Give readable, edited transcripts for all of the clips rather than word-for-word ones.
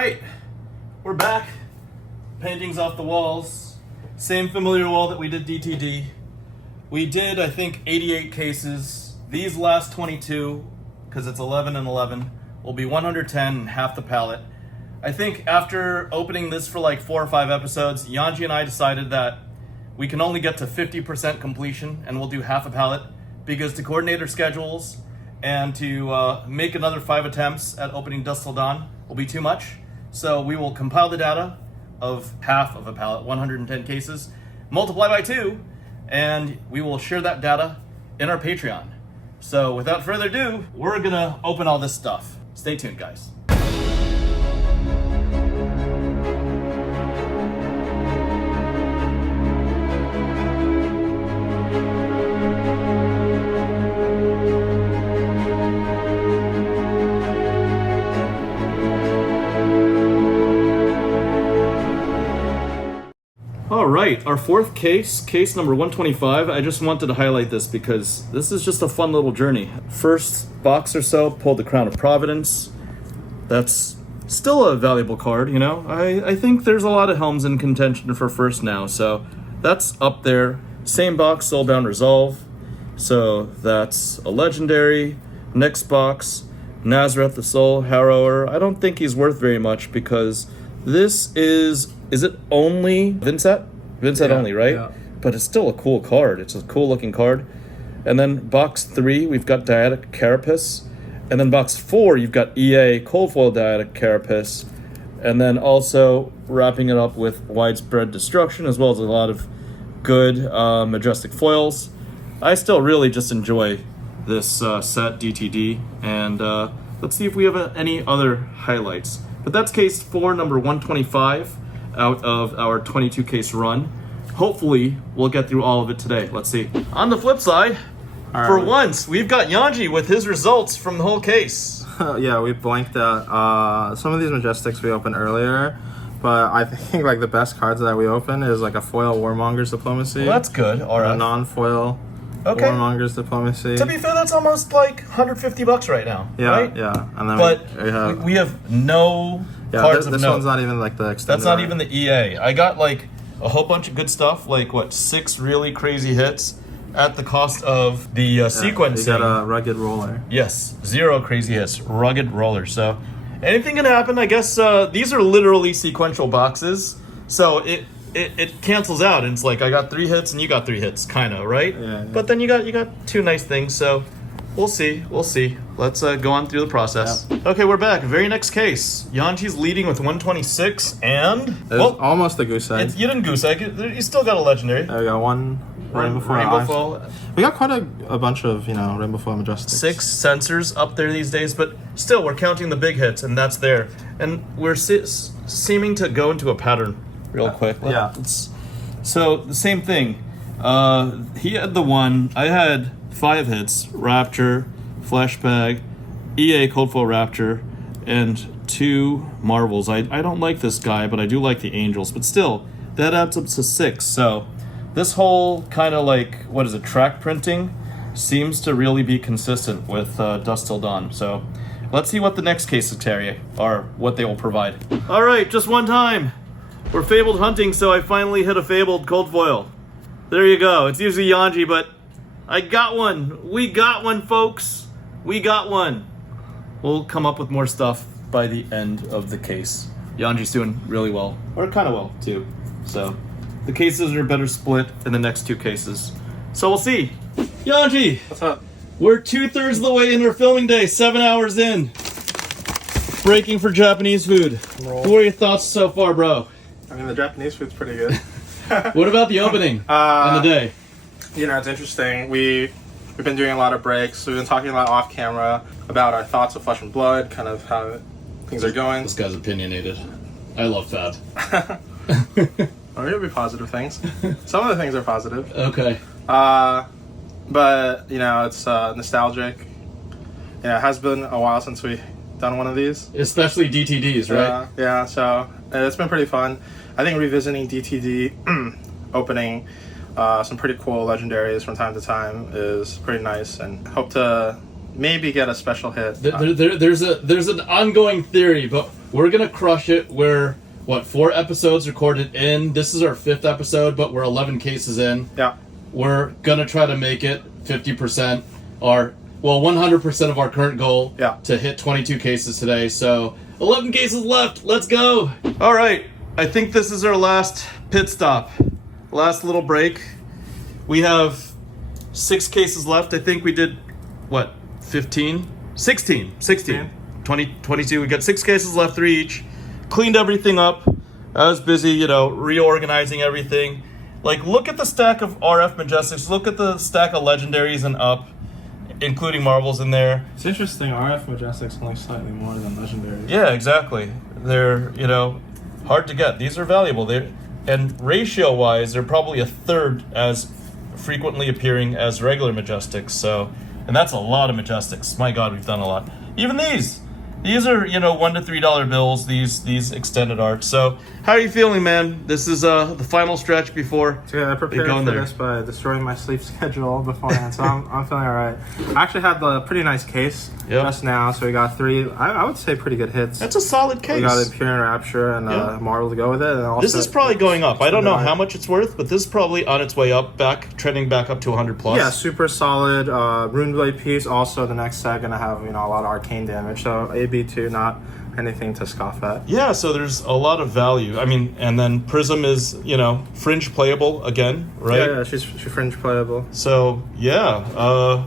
right, we're back. Paintings off the walls. Same familiar wall that we did DTD. We did, I think, 88 cases. These last 22, because it's 11 and 11, will be 110 and half the pallet. I think after opening this for like 4 or 5 episodes, Yuanji and I decided that we can only get to 50% completion and we'll do half a pallet because to coordinate our schedules and to make another 5 attempts at opening Dusk till Dawn will be too much. So we will compile the data of half of a pallet, 110 cases, multiply by 2, and we will share that data in our Patreon. So without further ado, we're gonna open all this stuff. Stay tuned, guys. All right, our fourth case number 125. I just wanted to highlight this because this is just a fun little journey. First box or so, pulled the Crown of Providence. That's still a valuable card, you know? I think there's a lot of helms in contention for first now, so that's up there. Same box, Soulbound Resolve. So that's a legendary. Next box, Nazareth the Soul Harrower. I don't think he's worth very much because this is it only Vincent? Vincent only, right? Yeah. But it's still a cool card. It's a cool looking card. And then box 3, we've got Dyadic Carapace. And then box 4, you've got EA Cold Foil Dyadic Carapace. And then also wrapping it up with Widespread Destruction, as well as a lot of good Majestic Foils. I still really just enjoy this set, DTD. And let's see if we have any other highlights. But that's case 4, number 125. Out of our 22 case run. Hopefully we'll get through all of it today. Let's see. On the flip side, for once, we've got Yuanji with his results from the whole case. Yeah, we blanked out. Some of these Majestics we opened earlier, but I think like the best cards that we opened is like a foil Warmonger's Diplomacy. Well, that's good. All right. A non-foil Warmonger's Diplomacy. To be fair, that's almost like $150 right now. Yeah, right? yeah. And then but we have no cards of this note. One's not even like the extended. That's not even the EA. I got like a whole bunch of good stuff, like what, 6 really crazy hits at the cost of the sequencing. You got a Rugged Roller. Yes, 0 crazy hits, Rugged Roller. So anything can happen. I guess these are literally sequential boxes, so it cancels out, and it's like I got 3 hits and you got 3 hits, kind of, right? Yeah. But then you got 2 nice things, so we'll see. Let's go on through the process. Yep. Okay, we're back. Very next case. Yuanji's leading with 126, and almost a goose egg. You didn't goose egg. You still got a legendary. We got 1 Rainbow Foil. We got quite a bunch of Rainbow Foil Majestics. 6 sensors up there these days, but still we're counting the big hits, and that's there. And we're seeming to go into a pattern real quick. Yeah. So the same thing. He had the 1. I had 5 hits: Rapture, Flashbag, EA Cold Foil Rapture, and 2 Marvels. I don't like this guy, but I do like the Angels. But still, that adds up to 6. So this whole kind of like, what is it, track printing seems to really be consistent with Dusk till Dawn. So let's see what the next cases carry are, what they will provide. All right, just one time. We're FaBled hunting, so I finally hit a FaBled Cold Foil. There you go. It's usually Yuanji, but I got one. We got one, folks. We got one. We'll come up with more stuff by the end of the case. Yuanji's doing really well, or kind of well too. So the cases are better split in the next 2 cases. So we'll see. Yuanji, what's up? We're 2/3 of the way into our filming day. 7 hours in. Breaking for Japanese food. What are your thoughts so far, bro? I mean, the Japanese food's pretty good. What about the opening and the day? It's interesting. We've been doing a lot of breaks. We've been talking a lot off camera about our thoughts of Flesh and Blood, kind of how things are going. This guy's opinionated. I love Fab. Or it'll be positive things. Some of the things are positive. Okay. But it's nostalgic. It has been a while since we've done one of these. Especially DTDs, right? Yeah. So it's been pretty fun. I think revisiting DTD, opening some pretty cool legendaries from time to time is pretty nice, and hope to maybe get a special hit. There's an ongoing theory, but we're gonna crush it. We're 4 episodes recorded in. This is our 5th episode, but we're 11 cases in. Yeah. We're gonna try to make it 50%, 100% of our current goal. Yeah. To hit 22 cases today. So 11 cases left. Let's go. All right. I think this is our last pit stop. Last little break. We have 6 cases left. I think we did 15? 16. 20, 22. We got 6 cases left, 3 each. Cleaned everything up. I was busy, reorganizing everything. Like, look at the stack of RF Majestics. Look at the stack of Legendaries and up, including Marvels in there. It's interesting. RF Majestics only slightly more than Legendaries. Yeah, exactly. They're, hard to get. These are valuable. And ratio-wise, they're probably a third as frequently appearing as regular Majestics. So, and that's a lot of Majestics. My God, we've done a lot. Even these are, $1 to $3 bills, these extended art. So, how are you feeling, man? This is the final stretch before I prepared for this by destroying my sleep schedule beforehand, so I'm feeling all right. I actually had the pretty nice case just now, so we got 3, I would say pretty good hits. That's a solid case. We got Imperial Rapture and Marvel to go with it. And also, this is probably going up. I don't know how much it's worth, but this is probably on its way up, trending back up to 100 plus. Yeah, super solid Runeblade piece. Also, the next set gonna have a lot of arcane damage, so AB2, not anything to scoff at. Yeah, so there's a lot of value. I mean, and then Prism is, fringe playable again, right? Yeah, she's fringe playable. So, yeah.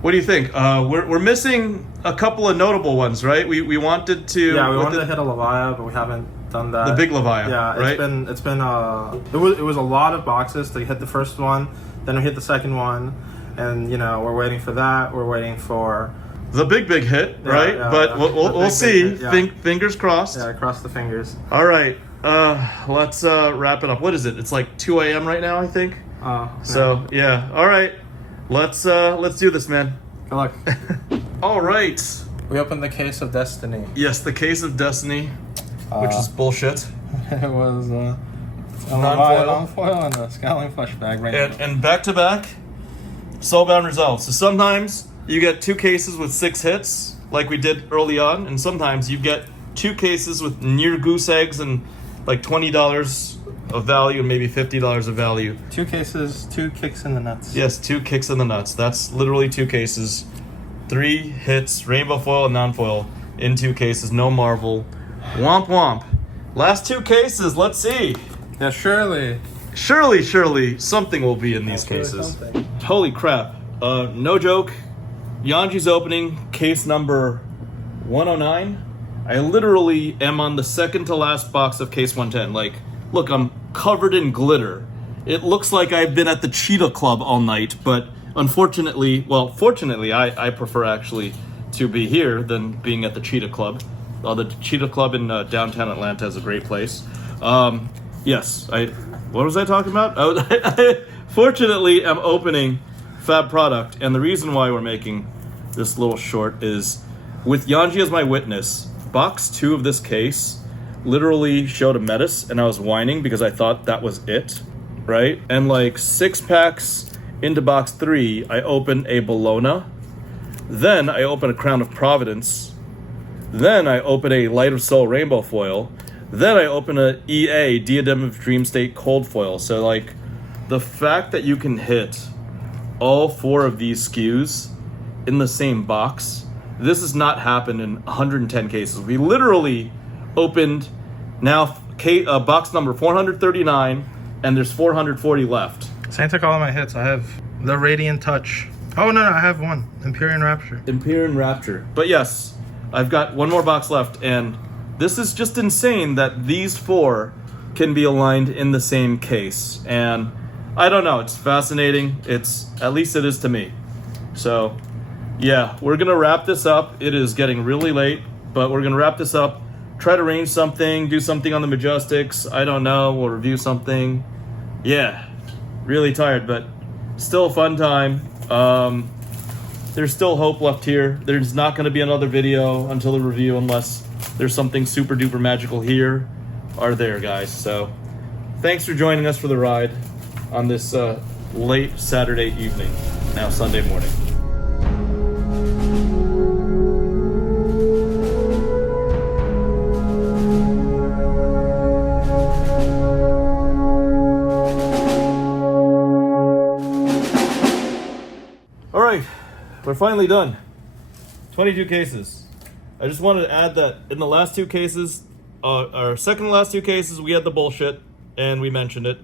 What do you think? We're missing a couple of notable ones, right? We wanted to... Yeah, we wanted to hit a Levia, but we haven't done that. The big Levia, yeah, right? It was a lot of boxes to hit the first one, then we hit the second one, and, we're waiting for that. We're waiting for... The big hit, right? But we'll see. Fingers crossed. Yeah, cross the fingers. All right. Let's wrap it up. What is it? It's like 2 a.m. right now, I think. So yeah. All right. Let's do this, man. Good luck. All right. We opened the case of Destiny. Yes, the case of Destiny, which is bullshit. It was a non-foil and a Scowling Flesh bag right now. And back to back, Soulbound results. So sometimes you get 2 cases with 6 hits, like we did early on, and sometimes you get 2 cases with near goose eggs and like $20 of value and maybe $50 of value. 2 cases, 2 kicks in the nuts. Yes, 2 kicks in the nuts. That's literally 2 cases. 3 hits, rainbow foil and non-foil in 2 cases, no Marvel. Womp womp. Last 2 cases, let's see. Yeah, surely something will be in these cases. Holy crap. No joke. Yuanji's opening, case number 109. I literally am on the second to last box of case 110. Like, look, I'm covered in glitter. It looks like I've been at the Cheetah Club all night, but fortunately, I prefer actually to be here than being at the Cheetah Club. The Cheetah Club in downtown Atlanta is a great place. Yes, what was I talking about? Fortunately, I'm opening Fab product, and the reason why we're making this little short is with Yuanji as my witness. Box 2 of this case literally showed a Metis, and I was whining because I thought that was it, right? And like 6 packs into box 3, I open a Bologna, then I open a Crown of Providence, then I open a Light of Soul Rainbow Foil, then I open a EA Diadem of Dream State Cold Foil. So like the fact that you can hit all 4 of these SKUs in the same box, this has not happened in 110 cases. We literally opened now box number 439, and there's 440 left. Saint took all of my hits. I have the Radiant Touch. Oh, no, I have one. Empyrean Rapture. But yes, I've got 1 more box left, and this is just insane that these 4 can be aligned in the same case. And I don't know, it's fascinating. At least it is to me. So, yeah, we're gonna wrap this up. It is getting really late, but we're gonna wrap this up. Try to arrange something, do something on the Majestics. I don't know, we'll review something. Yeah, really tired, but still a fun time. There's still hope left here. There's not gonna be another video until the review unless there's something super duper magical here or there, guys. So, thanks for joining us for the ride on this late Saturday evening, now Sunday morning. we're finally done. 22 cases. I just wanted to add that in the last 2 cases, our second to last 2 cases, we had the bullshit, and we mentioned it.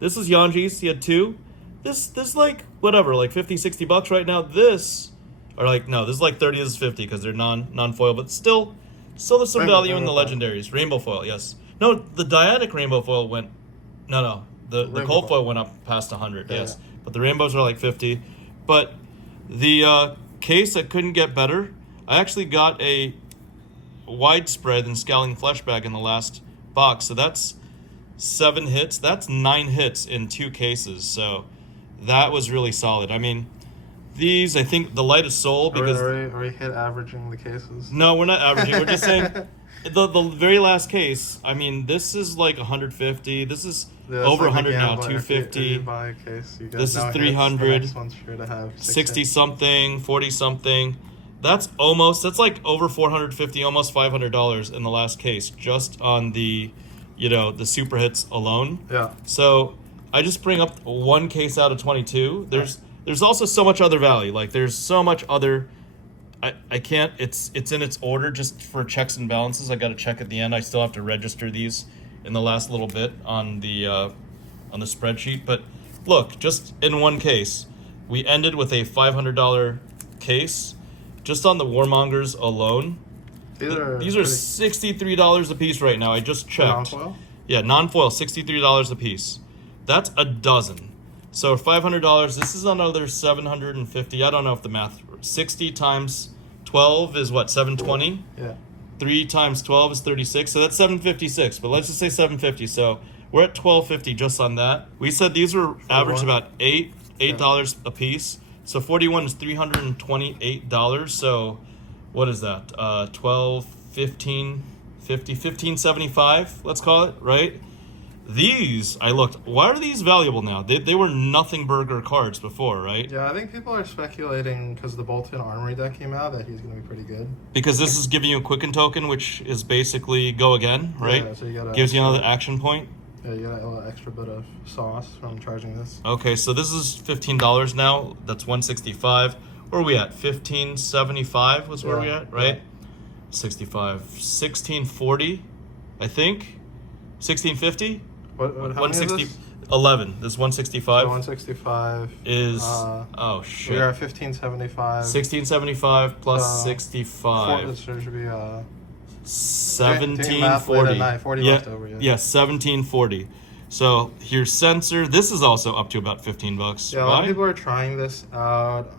This is Yuanji's. He had 2. This like, whatever, like 50, 60 bucks right now. This, or like, no, this is like 30, this is 50, because they're non-foil, but still there's some value in the legendaries. Rainbow foil, yes. No, the Diadic rainbow foil went, no, the cold foil went up past 100, yes. Yeah. But the rainbows are like 50. But the case that couldn't get better, I actually got a widespread and Scowling Flesh bag in the last box. So that's 7 hits. That's 9 hits in 2 cases. So that was really solid. I mean, these, I think the lightest soul, because... Are we hit averaging the cases? No, we're not averaging. We're just saying the very last case, I mean, this is like 150. This is over 100 now, 250. If you buy a case, you get this is 300. The next one's sure to have 60 something, 40 something. That's like over $450, almost $500 in the last case, just on the, the super hits alone. Yeah. So I just bring up 1 case out of 22. There's also so much other value. Like there's so much other. I can't. It's in its order just for checks and balances. I got to check at the end. I still have to register these in the last little bit on the spreadsheet. But look, just in 1 case, we ended with a $500 case. Just on the Warmongers alone, these are $63 a piece right now. I just checked. Non-foil? Yeah, non-foil, $63 a piece. That's a dozen. So $500. This is another $750. I don't know if the math. 60 times 12 is what? 720. Yeah. 3 times 12 is 36. So that's 756. But let's just say 750. So we're at $12.50 just on that. We said these were average about $8 a piece. So 41 is $328. So what is that? 12, 15, 50, 1575, let's call it, right? These, I looked, why are these valuable now? They were nothing burger cards before, right? Yeah, I think people are speculating because the Bolton Armory deck came out that he's going to be pretty good. Because this is giving you a Quicken token, which is basically go again, right? Yeah, so you got gives you another action point. Yeah, you got a little extra bit of sauce from charging this. Okay, so this is $15 now. That's $165. Where are we at? $15.75 was where we at, right? Yeah. 65. $16.40, I think. $16.50. What 160. 11. This is 165. So 165 is oh shit. We are at 1575. 1675 plus 65. There should be 1740. 40 left over. Yeah, 1740. So here's sensor. This is also up to about $15. Yeah, a lot of people are trying this out.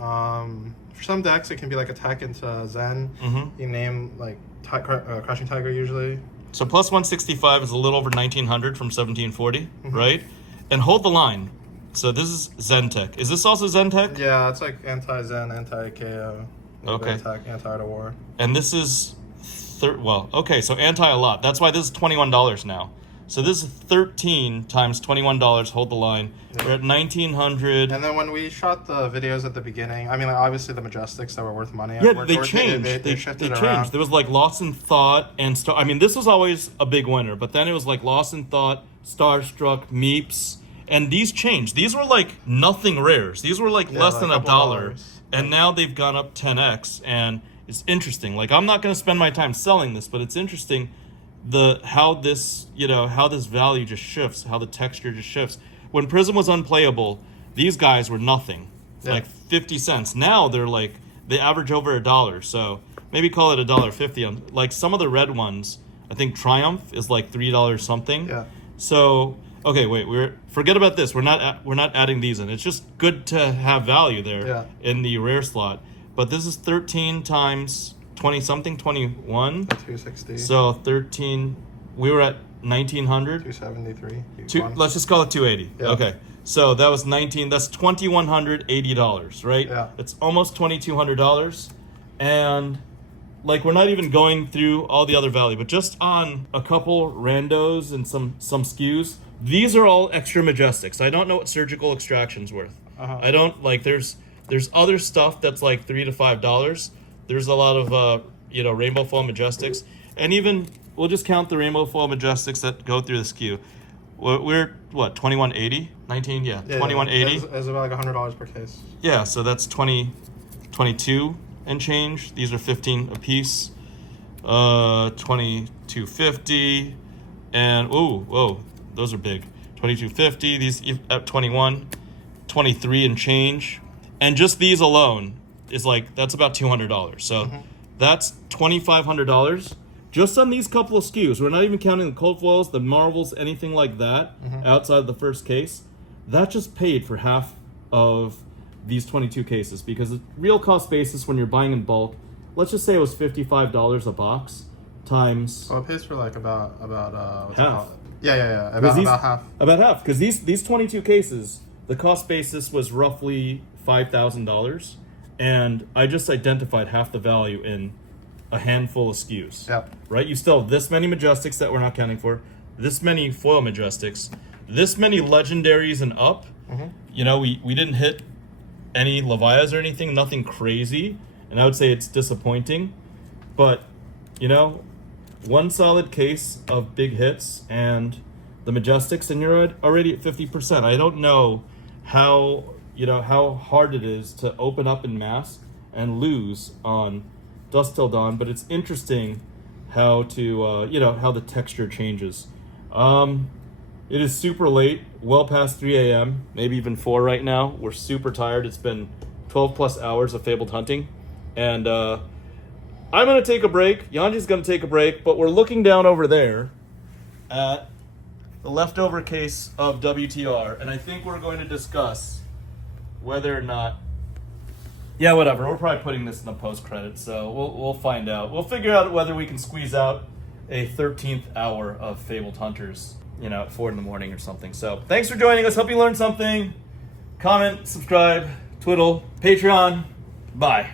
For some decks, it can be like attack into Zen. Mm-hmm. You name like Crushing Tiger usually. So plus 165 is a little over 1900 from 1740, right? And hold the line. So this is Zen Tech. Is this also Zen Tech? Yeah, it's like anti-Zen, anti-KO. Okay. Attack, anti-war. And this is, so anti a lot. That's why this is $21 now. So this is 13 times $21. Hold the line. Yeah. We're at 1900. And then when we shot the videos at the beginning, I mean, like, obviously the Majestics that were worth money. Yeah, they changed. They shifted around. There was like Lost in Thought and I mean, this was always a big winner, but then it was like Lost in Thought, Starstruck, Meeps, and these changed. These were like nothing rares. These were like less than $1, and now they've gone up 10x. And it's interesting. Like, I'm not going to spend my time selling this, but it's interesting. How this value just shifts, how the texture just shifts. When Prism was unplayable, these guys were nothing, like 50 cents. Now they're like, they average over $1. So maybe call it $1.50. Like some of the red ones, I think Triumph is like $3 something. Yeah. So okay, wait, forget about this. We're not adding these in. It's just good to have value there in the rare slot. But this is 13 times 20 something, 21. 260. So 13. We were at 1900. 273. Let's just call it 280. Yeah. Okay. So that was 19. That's $2,180, right? Yeah. It's almost $2,200, and like we're not even going through all the other value, but just on a couple randos and some SKUs, these are all extra Majestics. I don't know what Surgical Extraction's worth. I don't like. There's other stuff that's like $3 to $5. There's a lot of Rainbow Foil Majestics, and even we'll just count the Rainbow Foil Majestics that go through the SKU. We're what, 2180? 19, yeah, 2180. It's about like $100 per case. Yeah, so that's 20 22 and change. These are 15 a piece. 22.50 and whoa, those are big. 22.50. These at 21, 23 and change. And just these alone is like, that's about $200. So that's $2,500 just on these couple of SKUs. We're not even counting the cold foils, the marvels, anything like that outside of the first case. That just paid for half of these 22 cases, because the real cost basis when you're buying in bulk, let's just say it was $55 a box times. Well, it pays for like about what's it half. called? Yeah. About half. About half, because these 22 cases, the cost basis was roughly $5,000, and I just identified half the value in a handful of SKUs. Yep. Right? You still have this many Majestics that we're not counting for, this many foil Majestics, this many legendaries and up. You know, we didn't hit any Levias or anything, nothing crazy, and I would say it's disappointing, but you know, one solid case of big hits and the Majestics, and you're already at 50%. I don't know how hard it is to open up in mass and lose on Dusk Till Dawn, but it's interesting how to how the texture changes. It is super late, well past 3 a.m., maybe even 4 right now. We're super tired. It's been 12 plus hours of FaBled hunting. And I'm going to take a break. Yuanji's going to take a break. But we're looking down over there at the leftover case of WTR. And I think we're going to discuss whether or not... Yeah, whatever. We're probably putting this in the post-credits. So we'll find out. We'll figure out whether we can squeeze out a 13th hour of FaBled Hunters, at 4 in the morning or something. So thanks for joining us. Hope you learned something. Comment, subscribe, twiddle, Patreon. Bye.